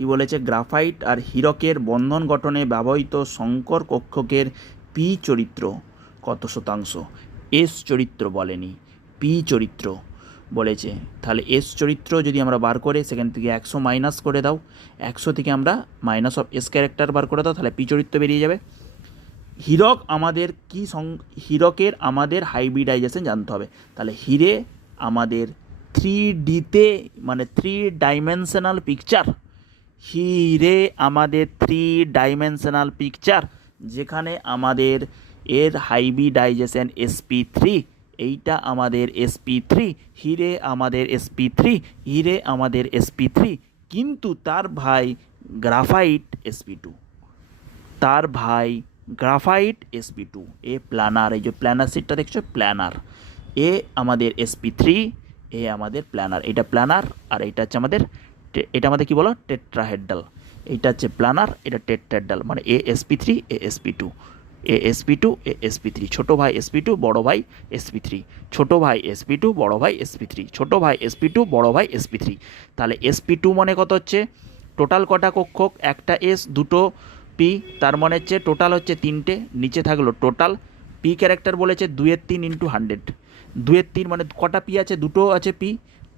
কি বলেছে, গ্রাফাইট আর হীরকের বন্ধন গঠনে ব্যবহৃত সংকর কক্ষকের পি চরিত্র কত শতাংশ? এস চরিত্র বলেনি, পি চরিত্র বলেছে। তাহলে এস চরিত্র যদি আমরা বার করে সেখান থেকে 100 মাইনাস করে দাও, 100 থেকে আমরা মাইনাস অফ এস ক্যারেক্টার বার করে দাও, তাহলে পি চরিত্র বেরিয়ে যাবে। হীরক আমাদের কি হীরকের আমাদের হাইব্রিডাইজেশন জানতে হবে। তাহলে হীরে আমাদের 3D-তে মানে 3 ডাইমেনশনাল পিকচার, হীরে আমাদের 3 ডাইমেনশনাল পিকচার, যেখানে আমাদের এর হাইব্রিডাইজেশন sp3, এইটা আমাদের sp3, হীরে আমাদের sp3, হীরে আমাদের sp3, কিন্তু তার ভাই গ্রাফাইট sp2, তার ভাই গ্রাফাইট sp2, এ প্ল্যানার, এই যে প্ল্যানার সিটটা দেখছো প্ল্যানার, এ আমাদের sp3, এ আমাদের প্ল্যানার, এটা প্ল্যানার আর এইটা হচ্ছে আমাদের, এটা আমাদের কি বলো টেট্রাহেড্রাল, এইটা হচ্ছে প্ল্যানার, এটা টেট্রাহেড্রাল, মানে এ sp3 এ sp2, এ sp2 এ sp3, ছোটো ভাই sp2 বড় ভাই sp3, ছোটো ভাই sp2 বড় ভাই sp3, ছোটো ভাই sp2 বড় ভাই sp3। তাহলে sp2 মানে কত হচ্ছে, টোটাল কটা কক্ষক, একটা এস দুটো পি, তার মানে হচ্ছে টোটাল হচ্ছে 3টে, নিচে থাকলো টোটাল পি ক্যারেক্টার বলেছে 2-3 ইন্টু 100, 2-3 মানে কটা পি আছে, দুটো আছে পি,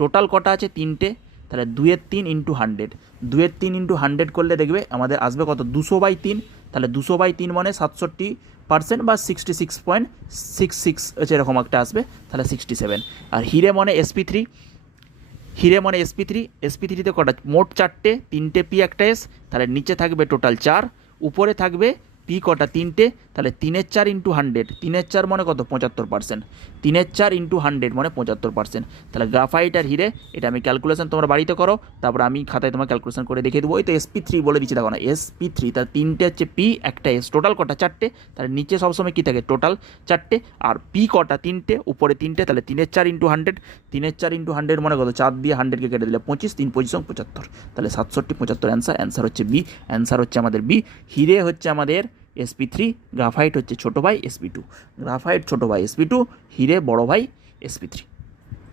টোটাল কটা আছে 3টে, তাহলে 2-3 ইন্টু 100, 2-3 ইন্টু 100 করলে দেখবে আমাদের আসবে কত, 200/3, তাহলে 200/3 মানে 67% বা 66.66 হচ্ছে এরকম একটা আসবে, তাহলে 67। আর হীরে মানে sp3, হীরে মানে sp3তে কটা, মোট 4টে, 3টে পি একটা এস, তাহলে নিচে থাকবে টোটাল 4, উপরে থাকবে পি কটা 3টে, তাহলে 3-4 ইন্টু 100, 3-4 মানে কত 75%, 3-4 ইন্টু 100 মানে 75%। তাহলে গ্রাফাইট আর হীরে, এটা আমি ক্যালকুলেশন তোমরা বাড়িতে করো, তারপর আমি খাতায় তোমার ক্যালকুলেশন করে দেখিয়ে দেবো। ওই তো sp3 বলে দিচ্ছি, দেখো না sp3, তাহলে 3টে হচ্ছে পি একটা এস, টোটাল কটা 4টে, তাহলে নিচে সবসময় কী থাকে টোটাল 4টে, আর পি কটা 3টে, উপরে 3টে, তাহলে 3-4 ইন্টু 100, 3-4 ইন্টু 100 মানে কত, 4 দিয়ে 100কে কেটে দিলে 25, 3 25 75, তাহলে 67, 75 অ্যান্সার হচ্ছে বি, অ্যান্সার হচ্ছে আমাদের বি। হীরে হচ্ছে আমাদের sp3, গ্রাফাইট হচ্ছে ছোটো ভাই sp2, গ্রাফাইট ছোটো ভাই sp2, হীরে বড় ভাই sp3।